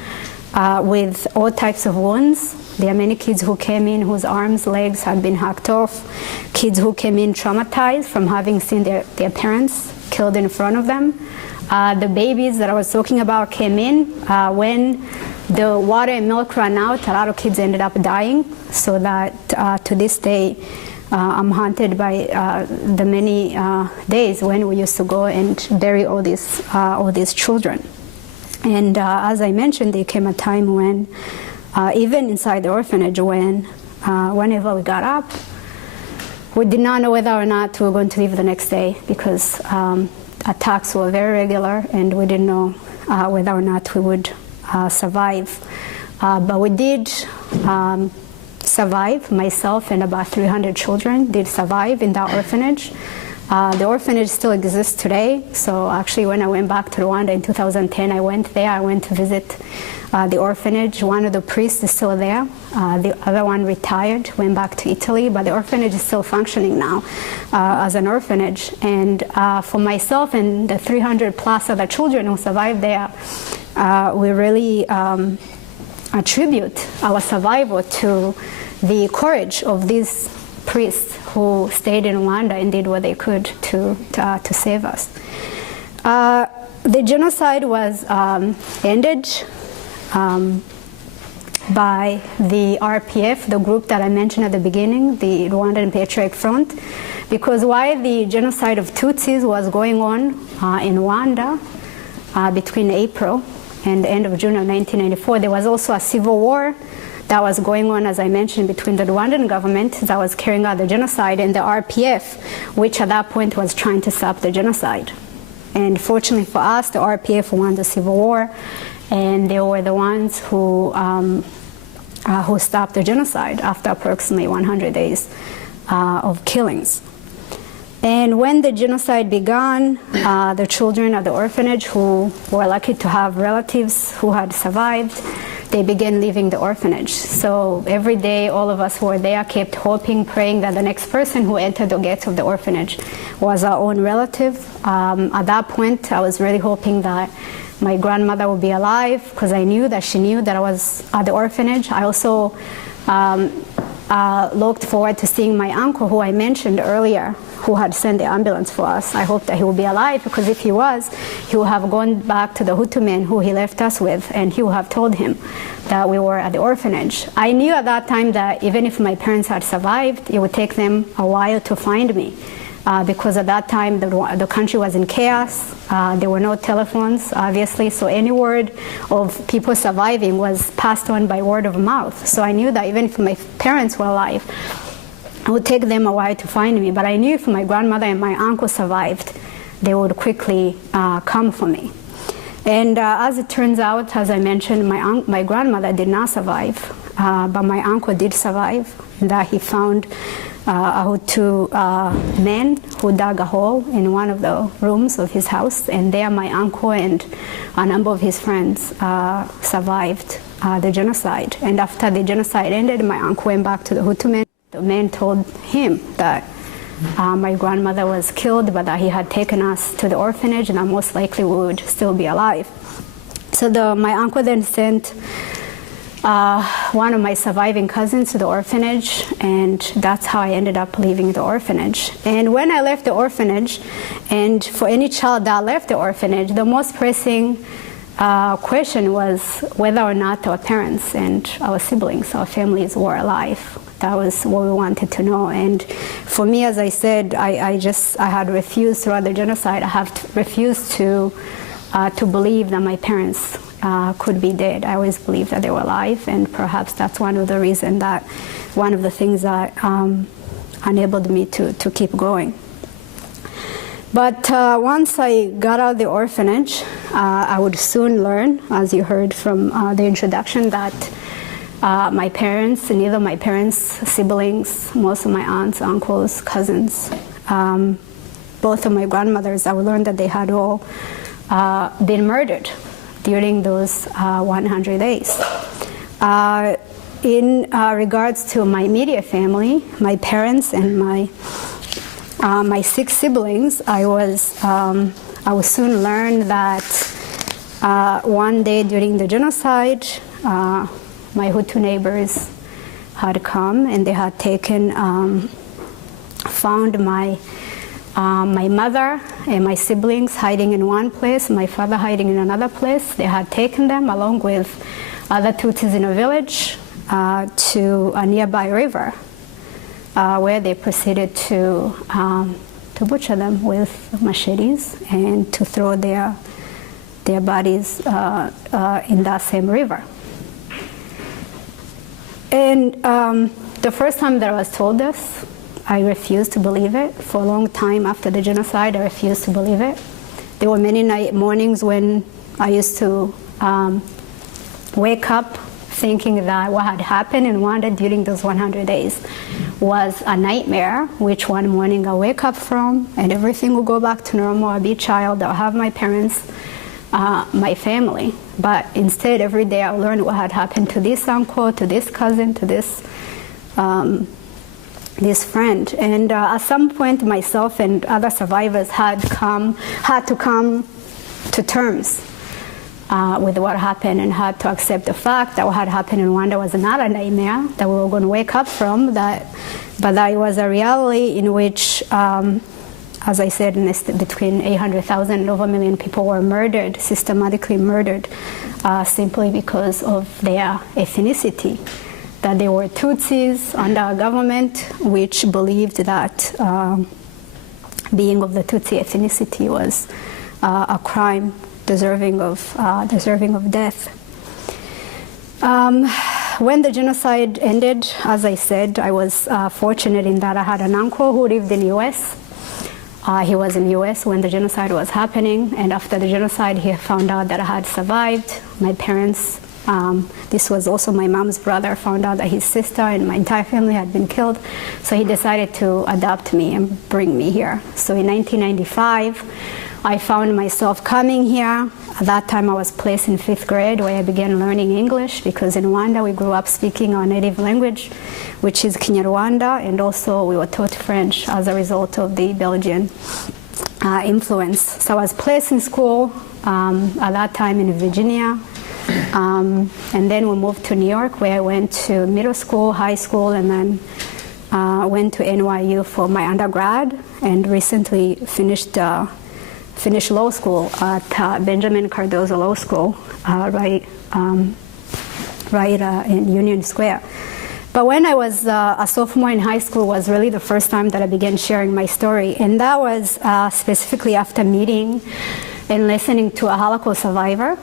with all types of wounds. There are many kids who came in whose arms, legs had been hacked off, kids who came in traumatized from having seen their parents killed in front of them. The babies that I was talking about came in when the water and milk ran out. A lot of kids ended up dying, so that to this day I'm haunted by the many days when we used to go and bury all these children. And as I mentioned, there came a time when even inside the orphanage, whenever we got up, we did not know whether or not we were going to leave the next day because attacks were very regular and we didn't know whether or not we would survive. But we did survive. Myself and about 300 children did survive in that orphanage. The orphanage still exists today. So actually when I went back to Rwanda in 2010, I went there. I went to visit the orphanage. One of the priests is still there. The other one retired, went back to Italy, but the orphanage is still functioning now as an orphanage. And for myself and the 300 plus other children who survived there, we really attribute our survival to the courage of these priests who stayed in Rwanda and did what they could to save us. The genocide was ended by the RPF, the group that I mentioned at the beginning, the Rwandan Patriotic Front, because while the genocide of Tutsis was going on in Rwanda between April and the end of June of 1994, there was also a civil war that was going on, as I mentioned, between the Rwandan government that was carrying out the genocide and the RPF, which at that point was trying to stop the genocide. And fortunately for us, the RPF won the civil war, and they were the ones who stopped the genocide after approximately 100 days of killings. And when the genocide began, the children at the orphanage who were lucky to have relatives who had survived, they began leaving the orphanage. So every day, all of us who were there kept hoping, praying that the next person who entered the gates of the orphanage was our own relative. At that point, I was really hoping that my grandmother would be alive because I knew that she knew that I was at the orphanage. I also looked forward to seeing my uncle, who I mentioned earlier, who had sent the ambulance for us. I hoped that he would be alive because if he was, he would have gone back to the Hutu men who he left us with, and he would have told him that we were at the orphanage. I knew at that time that even if my parents had survived, it would take them a while to find me. Because at that time the country was in chaos. There were no telephones, obviously, so any word of people surviving was passed on by word of mouth. So I knew that even if my parents were alive, it would take them a while to find me. But I knew if my grandmother and my uncle survived, they would quickly come for me. And as it turns out, as I mentioned, my grandmother did not survive. but my uncle did survive, that he found a Hutu man who dug a hole in one of the rooms of his house, and there my uncle and a number of his friends survived the genocide. And after the genocide ended, my uncle went back to the Hutu man. The man told him that my grandmother was killed, but that he had taken us to the orphanage, and that most likely we would still be alive. So my uncle then sent one of my surviving cousins to the orphanage, and that's how I ended up leaving the orphanage. And when I left the orphanage, and for any child that left the orphanage, the most pressing question was whether or not our parents and our siblings, our families were alive. That was what we wanted to know. And for me, as I said, I had refused throughout the genocide. I have refused to believe that my parents could be dead. I always believed that they were alive, and perhaps that's one of the things that enabled me to keep going. But once I got out of the orphanage, I would soon learn, as you heard from the introduction, that my parents, neither my parents, siblings, most of my aunts, uncles, cousins, both of my grandmothers, I would learn that they had all been murdered during those 100 days. In regards to my immediate family, my parents and my 6 siblings, I would soon learn that one day during the genocide, my Hutu neighbors had come, and they had found my mother and my siblings hiding in one place, my father hiding in another place. They had taken them along with other Tutsis in a village to a nearby river, where they proceeded to butcher them with machetes and to throw their bodies in that same river. And the first time that I was told this, I refused to believe it. For a long time after the genocide, I refused to believe it. There were many mornings when I used to wake up thinking that what had happened in Rwanda during those 100 days was a nightmare, which one morning I'll wake up from, and everything will go back to normal. I'll be a child, I'll have my parents, my family. But instead, every day I'll learn what had happened to this uncle, to this cousin, to this friend. And at some point, myself and other survivors had to come to terms with what happened, and had to accept the fact that what had happened in Rwanda was not a nightmare that we were going to wake up from, but that it was a reality in which, as I said, between 800,000 and over 1 million people were murdered, systematically murdered, simply because of their ethnicity. That they were Tutsis under a government which believed that being of the Tutsi ethnicity was a crime deserving of death. When the genocide ended, as I said, I was fortunate in that I had an uncle who lived in the U.S. He was in the U.S. when the genocide was happening, and after the genocide, he found out that I had survived. My parents, this was also my mom's brother, found out that his sister and my entire family had been killed, so he decided to adopt me and bring me here. So in 1995, I found myself coming here. At that time, I was placed in 5th grade, where I began learning English, because in Rwanda, we grew up speaking our native language, which is Kinyarwanda, and also we were taught French as a result of the Belgian influence. So I was placed in school at that time in Virginia, and then we moved to New York, where I went to middle school, high school, and then went to NYU for my undergrad, and recently finished law school at Benjamin Cardozo Law School, right in Union Square. But when I was a sophomore in high school was really the first time that I began sharing my story, and that was specifically after meeting and listening to a Holocaust survivor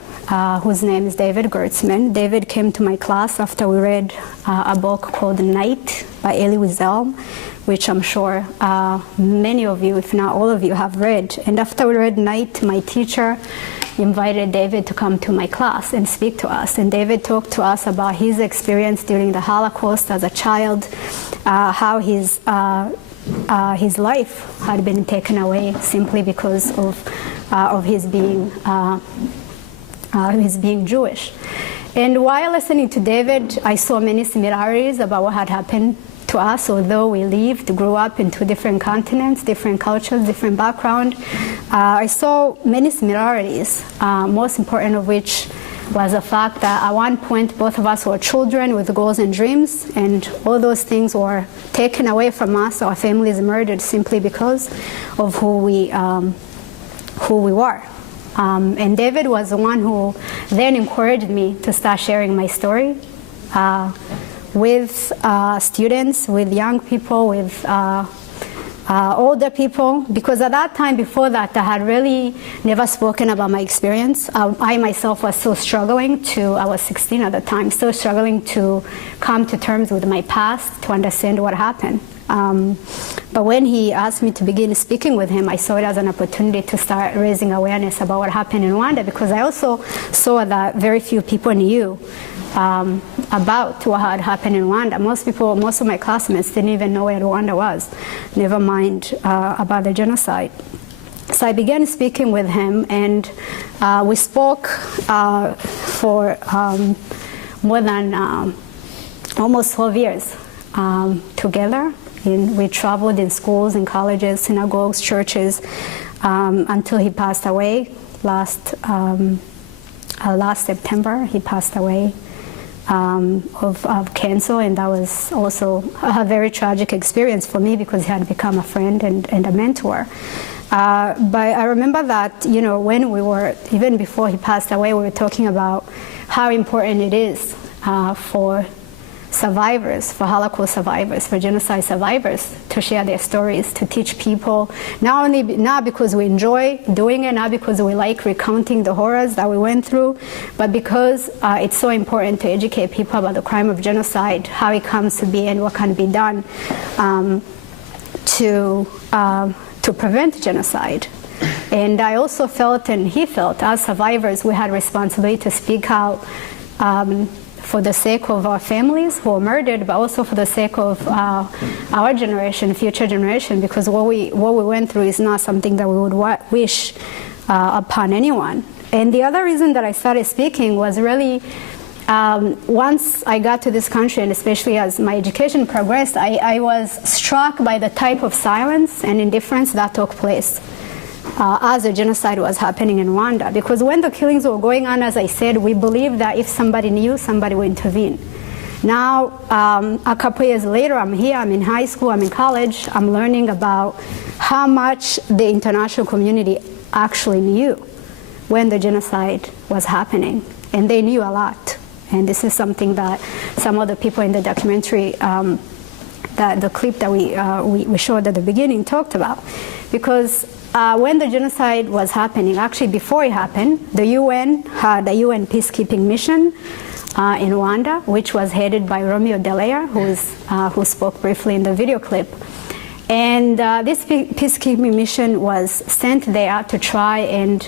whose name is David Gertzman. David came to my class after we read a book called Night by Elie Wiesel, which I'm sure many of you, if not all of you, have read. And after we read Night, my teacher invited David to come to my class and speak to us. And David talked to us about his experience during the Holocaust as a child, how his life had been taken away simply because of his being Jewish. And while listening to David, I saw many similarities about what had happened to us, although we grew up in two different continents, different cultures, different background. I saw many similarities, most important of which was the fact that at one point both of us were children with goals and dreams, and all those things were taken away from us. Our families murdered simply because of who we were. And David was the one who then encouraged me to start sharing my story with students, with young people, with older people, because at that time, before that, I had really never spoken about my experience. I myself was still struggling I was 16 at the time, still struggling to come to terms with my past, to understand what happened. But when he asked me to begin speaking with him, I saw it as an opportunity to start raising awareness about what happened in Rwanda, because I also saw that very few people knew about what had happened in Rwanda. Most of my classmates didn't even know where Rwanda was, never mind about the genocide. So I began speaking with him, and we spoke for more than almost 12 years together. We traveled in schools, in colleges, synagogues, churches, until he passed away last September. He passed away of cancer, and that was also a very tragic experience for me because he had become a friend and a mentor. But I remember that, when we were, even before he passed away, we were talking about how important it is for survivors, for Holocaust survivors, for genocide survivors to share their stories, to teach people, not because we enjoy doing it, not because we like recounting the horrors that we went through, but because it's so important to educate people about the crime of genocide, how it comes to be and what can be done to prevent genocide. And I also felt, and he felt, as survivors, we had responsibility to speak out for the sake of our families who were murdered, but also for the sake of our generation, future generation, because what we went through is not something that we would wish upon anyone. And the other reason that I started speaking was really once I got to this country, and especially as my education progressed, I was struck by the type of silence and indifference that took place as the genocide was happening in Rwanda. Because when the killings were going on, as I said, we believed that if somebody knew, somebody would intervene. Now, a couple years later, I'm here, I'm in high school, I'm in college, I'm learning about how much the international community actually knew when the genocide was happening. And they knew a lot. And this is something that some of the people in the documentary, that the clip that we showed at the beginning talked about. Because when the genocide was happening, actually before it happened, the UN had a UN peacekeeping mission in Rwanda, which was headed by Romeo Dallaire, who spoke briefly in the video clip. And this peacekeeping mission was sent there to try and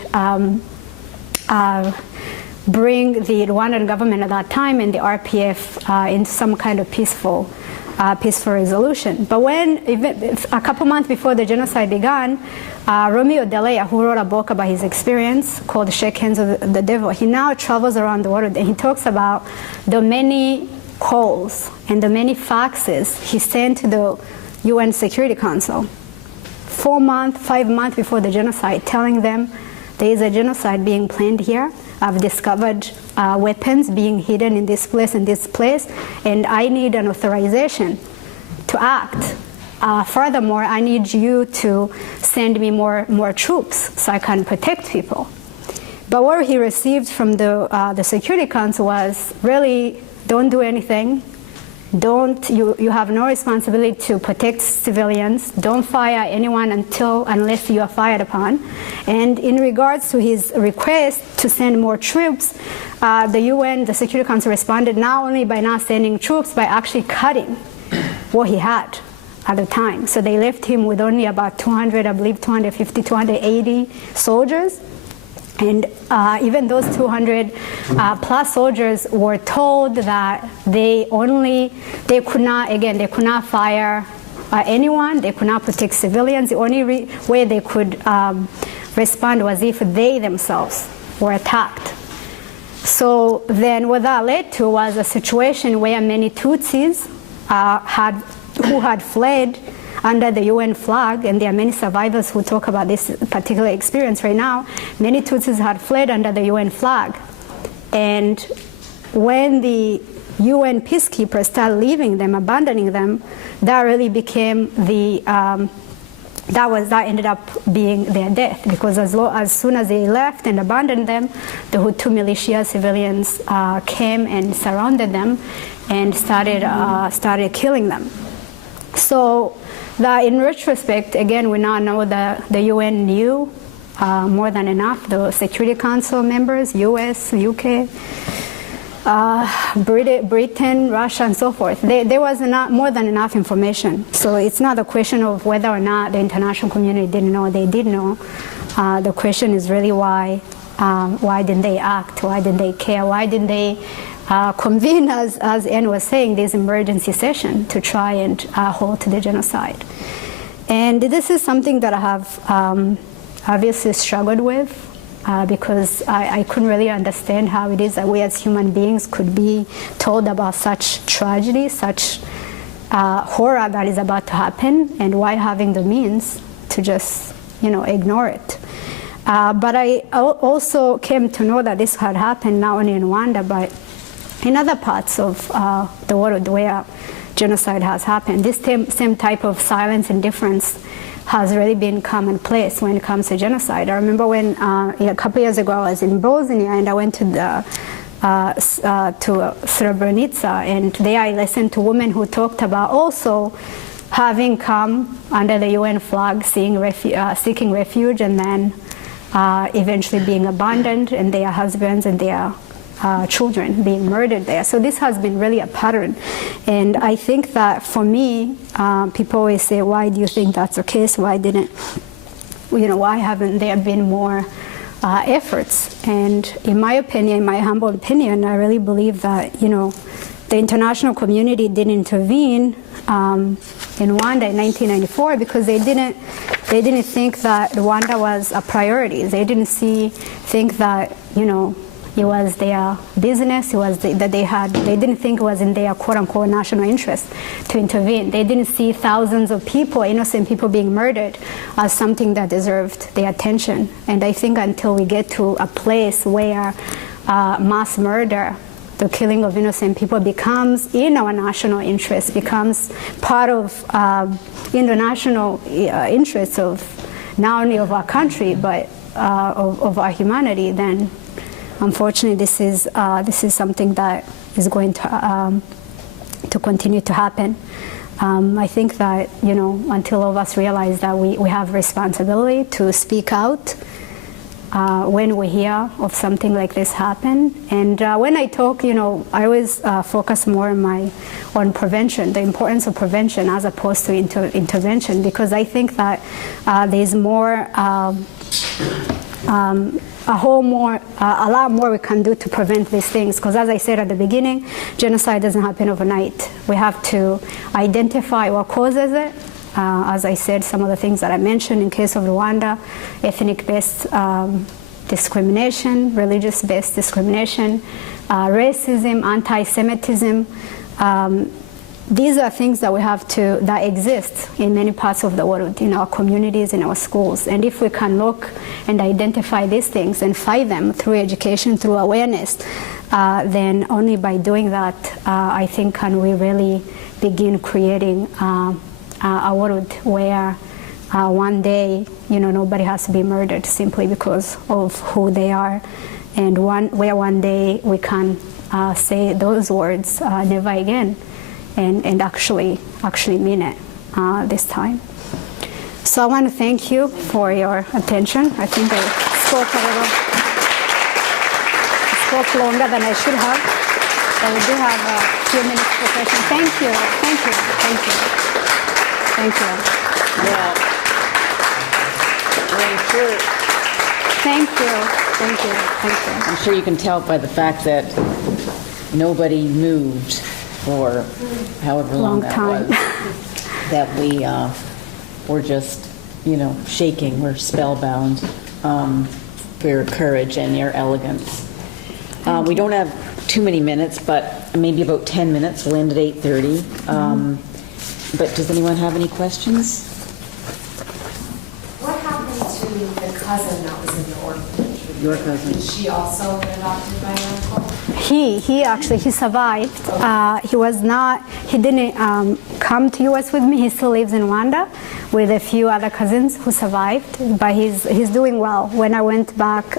bring the Rwandan government at that time and the RPF into some kind of peaceful resolution. But a couple months before the genocide began, Romeo Dallaire, who wrote a book about his experience called Shake Hands with the Devil, he now travels around the world and he talks about the many calls and the many faxes he sent to the UN Security Council 5 months before the genocide, telling them there is a genocide being planned here. I've discovered weapons being hidden in this place, and I need an authorization to act. Furthermore, I need you to send me more troops so I can protect people. But what he received from the Security Council was really, don't do anything. You have no responsibility to protect civilians. Don't fire anyone unless you are fired upon. And in regards to his request to send more troops, the Security Council responded not only by not sending troops, by actually cutting what he had at the time. So they left him with only about 250, 280 soldiers. And even those 200 plus soldiers were told that they could not fire anyone, they could not protect civilians. The only way they could respond was if they themselves were attacked. So then what that led to was a situation where many Tutsis who had fled under the UN flag, and there are many survivors who talk about this particular experience right now. Many Tutsis had fled under the UN flag. And when the UN peacekeepers started leaving them, abandoning them, that really became that ended up being their death, because as soon as they left and abandoned them, the Hutu militia civilians came and surrounded them and started killing them. So that in retrospect, again, we now know that the UN knew more than enough. The Security Council members, US, UK, Britain, Russia, and so forth. There was more than enough information. So it's not a question of whether or not the international community didn't know. They did know. The question is really why didn't they act? Why didn't they care? Why didn't they convene, as Anne was saying, this emergency session to try and halt the genocide? And this is something that I have obviously struggled with. Because I couldn't really understand how it is that we as human beings could be told about such tragedy, such horror that is about to happen, and why having the means to just, ignore it. But I also came to know that this had happened not only in Rwanda, but in other parts of the world where genocide has happened. This same type of silence and indifference has really been commonplace when it comes to genocide. I remember when a couple years ago I was in Bosnia and I went to Srebrenica, and there I listened to women who talked about also having come under the UN flag, seeking refuge, and then eventually being abandoned, and their husbands and their children being murdered there. So this has been really a pattern. And I think that for me, people always say, why do you think that's the case? Why haven't there been more efforts? And in my opinion, in my humble opinion, I really believe that, the international community didn't intervene in Rwanda in 1994 because they didn't think that Rwanda was a priority. They didn't think that, it was their business. It was they didn't think it was in their quote-unquote national interest to intervene. They didn't see thousands of people, innocent people, being murdered as something that deserved their attention. And I think until we get to a place where mass murder, the killing of innocent people, becomes in our national interest, becomes part of international interests of not only of our country but of our humanity, then unfortunately, this is something that is going to continue to happen. I think that until all of us realize that we have responsibility to speak out when we hear of something like this happen. And when I talk, I always focus more on prevention, the importance of prevention as opposed to intervention, because I think that there's more. A lot more we can do to prevent these things, because as I said at the beginning, genocide doesn't happen overnight. We have to identify what causes it. As I said, some of the things that I mentioned in case of Rwanda: ethnic-based discrimination, religious-based discrimination, racism, anti-Semitism. These are things that that exist in many parts of the world, in our communities, in our schools. And if we can look and identify these things and fight them through education, through awareness, then only by doing that, I think, can we really begin creating a world where one day, nobody has to be murdered simply because of who they are, and where one day we can say those words, never again. And actually mean it this time. So I want to thank you for your attention. I think I spoke longer than I should have, but we do have a few minutes for questions. Thank you. Well, I'm sure. Thank you. Thank you. Thank you. I'm sure you can tell by the fact that nobody moved for however long that was, that we were just, shaking. We're spellbound for your courage and your elegance. We don't have too many minutes, but maybe about 10 minutes. We'll end at 8:30. But does anyone have any questions? What happened to the cousin that was in the orphanage? Your cousin. Did she also get adopted by your uncle? He survived. He didn't come to US with me. He still lives in Rwanda with a few other cousins who survived, but he's doing well. When I went back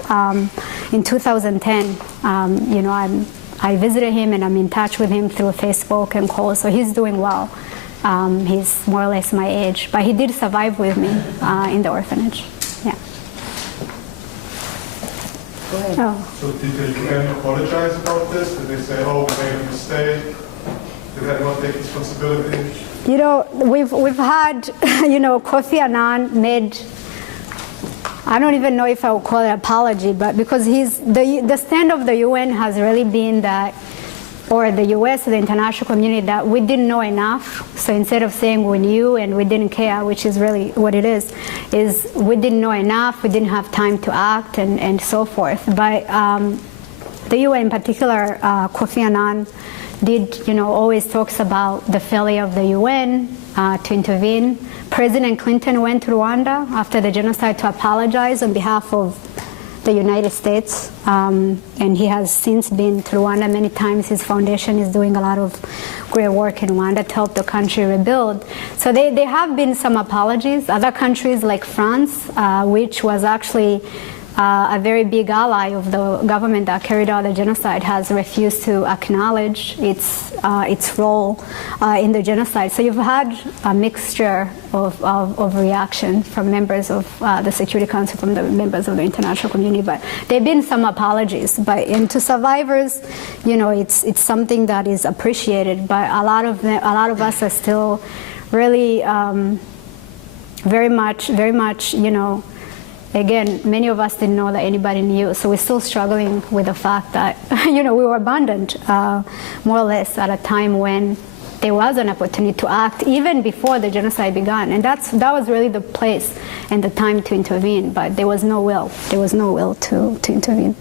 in 2010, I visited him and I'm in touch with him through Facebook and calls, so he's doing well. He's more or less my age, but he did survive with me in the orphanage. Yeah. Go ahead. Oh. So did the UN apologize about this? Did they say, oh, we made a mistake? Did anyone take responsibility? We've had, Kofi Annan made, I don't even know if I would call it apology, but because the stand of the UN has really been that, or the US, the international community, that we didn't know enough. So instead of saying we knew and we didn't care, which is really what it is we didn't know enough, we didn't have time to act and so forth. But the UN in particular, Kofi Annan did, always talks about the failure of the UN to intervene. President Clinton went to Rwanda after the genocide to apologize on behalf of the United States, and he has since been to Rwanda many times. His foundation is doing a lot of great work in Rwanda to help the country rebuild. So there have been some apologies. Other countries like France, which was actually a very big ally of the government that carried out the genocide, has refused to acknowledge its role in the genocide. So you've had a mixture of reaction from members of the Security Council, from the members of the international community. But there have been some apologies. And to survivors, it's something that is appreciated. But a lot of us are still really very much, again, many of us didn't know that anybody knew, so we're still struggling with the fact that, we were abandoned, more or less, at a time when there was an opportunity to act, even before the genocide began. And that was really the place and the time to intervene, but there was no will. There was no will to intervene.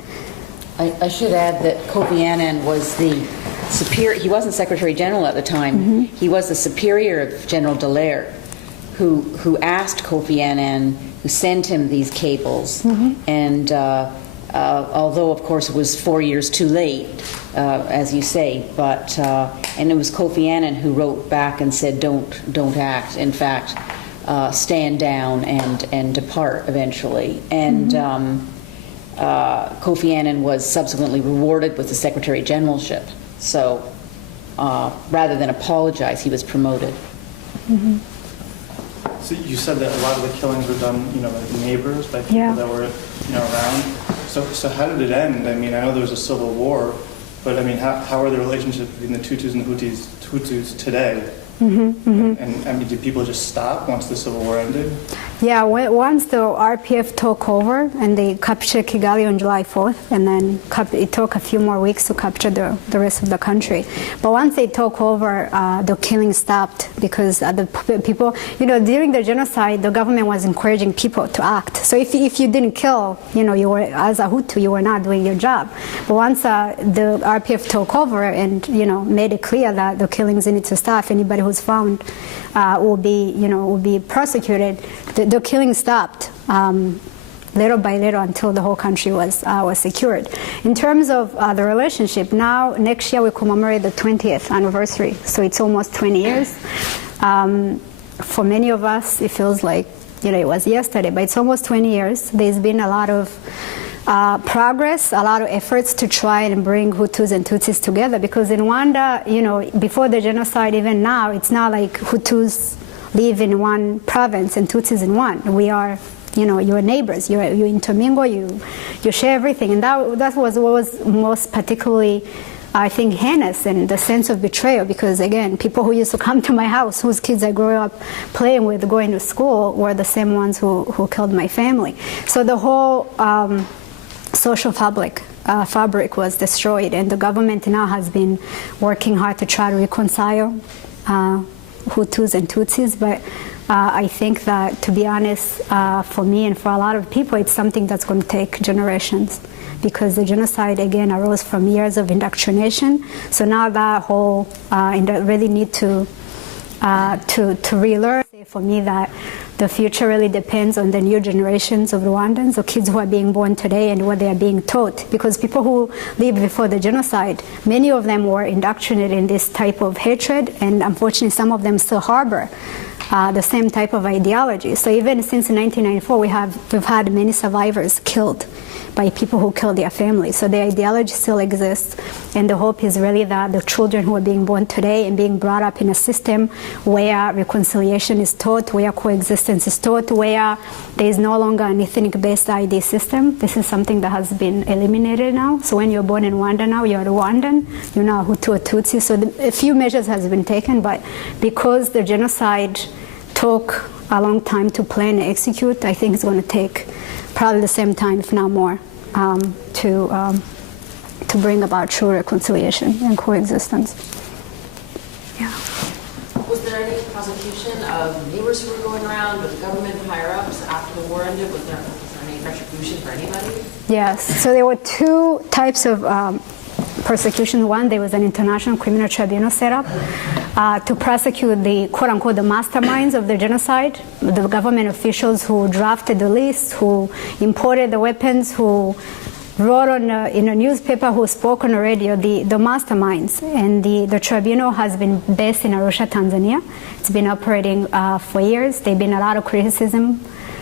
I should add that Kofi Annan was the superior, he wasn't Secretary General at the time, Mm-hmm. He was the superior of General Dallaire, who asked Kofi Annan, who sent him these cables, Mm-hmm. and although of course it was 4 years too late, as you say, but and it was Kofi Annan who wrote back and said, don't act. In fact, stand down and depart eventually. And Kofi Annan was subsequently rewarded with the Secretary Generalship. So rather than apologize, he was promoted. Mm-hmm. So you said that a lot of the killings were done, by neighbors, by people that were, around. So how did it end? I mean, I know there was a civil war, but I mean, how are the relationships between the Tutsis and Hutus today? Mm-hmm, mm-hmm. And I mean, did people just stop once the civil war ended? Yeah, once the RPF took over and they captured Kigali on July 4th, and then it took a few more weeks to capture the rest of the country. But once they took over, the killing stopped because the people, during the genocide, the government was encouraging people to act. So if you didn't kill, you were, as a Hutu, you were not doing your job. But once the RPF took over and, made it clear that the killings needed to stop, anybody who's found will be prosecuted, the killing stopped little by little until the whole country was secured. In terms of the relationship, now next year we commemorate the 20th anniversary, so it's almost 20 years. For many of us, it feels like it was yesterday, but it's almost 20 years. There's been a lot of progress, a lot of efforts to try and bring Hutus and Tutsis together, because in Rwanda, before the genocide, even now, it's not like Hutus live in one province and Tutsis in one. We are, you're neighbors, you intermingle, you share everything. And that was what was most particularly, I think, heinous, and the sense of betrayal, because again, people who used to come to my house, whose kids I grew up playing with, going to school, were the same ones who killed my family. So the whole social fabric was destroyed, and the government now has been working hard to try to reconcile Hutus and Tutsis, but I think that, to be honest, for me and for a lot of people, it's something that's going to take generations, because the genocide, again, arose from years of indoctrination. So now that whole, and I really need to relearn. For me, that the future really depends on the new generations of Rwandans, or kids who are being born today, and what they are being taught. Because people who lived before the genocide, many of them were indoctrinated in this type of hatred, and unfortunately some of them still harbor the same type of ideology. So even since 1994, we've had many survivors killed by people who killed their families. So the ideology still exists, and the hope is really that the children who are being born today and being brought up in a system where reconciliation is taught, where coexistence is taught, where there is no longer an ethnic-based ID system. This is something that has been eliminated now. So when you're born in Rwanda now, you're Rwandan, you're not Hutu or Tutsi. So a few measures has been taken, but because the genocide took a long time to plan and execute, I think it's going to take probably the same time, if not more, to bring about true reconciliation and coexistence. Yeah. Was there any prosecution of neighbors who were going around with government higher-ups after the war ended? Was there any retribution for anybody? Yes. So there were two types of persecution. One, there was an international criminal tribunal set up to prosecute the quote-unquote the masterminds of the genocide, the government officials who drafted the list, who imported the weapons, who wrote in a newspaper, who spoke on the radio, the masterminds. And the tribunal has been based in Arusha, Tanzania. It's been operating for years. There's been a lot of criticism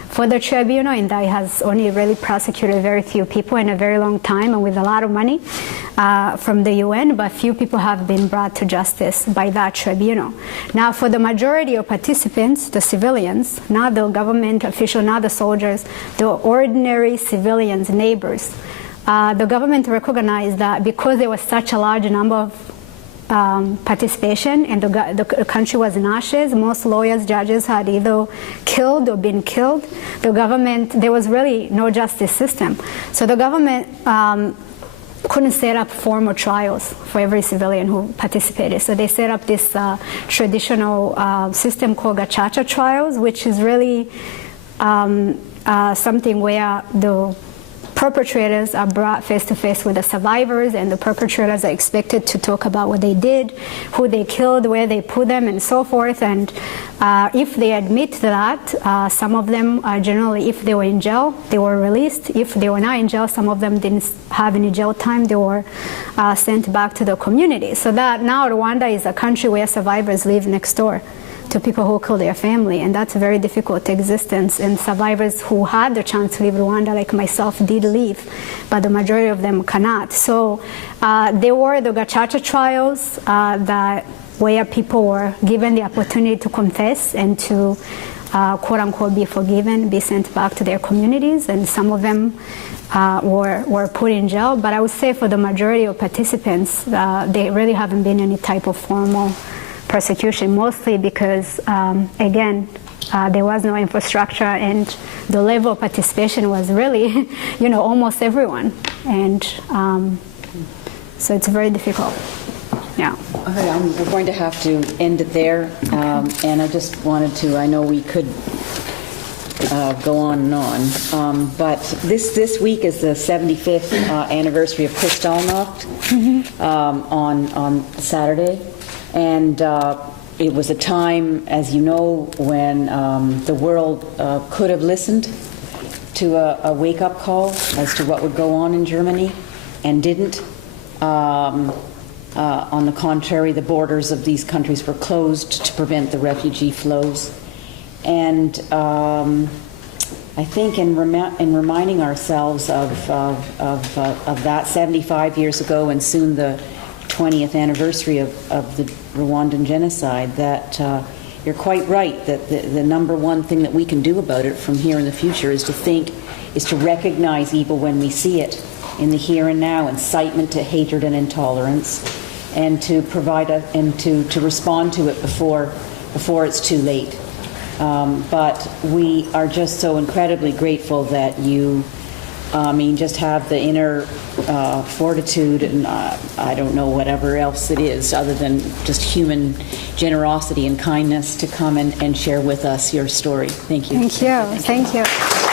for the tribunal, and that has only really prosecuted very few people in a very long time, and with a lot of money from the UN, but few people have been brought to justice by that tribunal. Now, for the majority of participants, the civilians, not the government official, not the soldiers, the ordinary civilians, neighbors, the government recognized that because there was such a large number of participation, and the country was in ashes. Most lawyers, judges had either killed or been killed. The government, there was really no justice system. So the government couldn't set up formal trials for every civilian who participated. So they set up this traditional system called gacaca trials, which is really something where the perpetrators are brought face to face with the survivors, and the perpetrators are expected to talk about what they did, who they killed, where they put them, and so forth. And if they admit that, some of them generally, if they were in jail, they were released. If they were not in jail, some of them didn't have any jail time. They were sent back to the community. So that now Rwanda is a country where survivors live next door to people who killed their family, and that's a very difficult existence. And survivors who had the chance to leave Rwanda, like myself, did leave, but the majority of them cannot. So there were the gacaca trials that where people were given the opportunity to confess and to quote-unquote be forgiven, be sent back to their communities, and some of them were put in jail. But I would say for the majority of participants, there really haven't been any type of formal persecution, mostly because, again, there was no infrastructure, and the level of participation was really, almost everyone. And so it's very difficult. Yeah. Okay, we're going to have to end it there. And I just wanted to, I know we could go on and on, but this week is the 75th anniversary of Kristallnacht on Saturday. And it was a time, as you know, when the world could have listened to a wake-up call as to what would go on in Germany, and didn't. On the contrary, the borders of these countries were closed to prevent the refugee flows. And I think in reminding ourselves of that 75 years ago, and soon the 20th anniversary of the Rwandan genocide, that you're quite right that the number one thing that we can do about it from here in the future is to recognize evil when we see it in the here and now, incitement to hatred and intolerance, and to provide and to respond to it before it's too late. But we are just so incredibly grateful that you I mean, just have the inner fortitude and I don't know whatever else it is other than just human generosity and kindness to come and share with us your story. Thank you. Thank you. Thank you.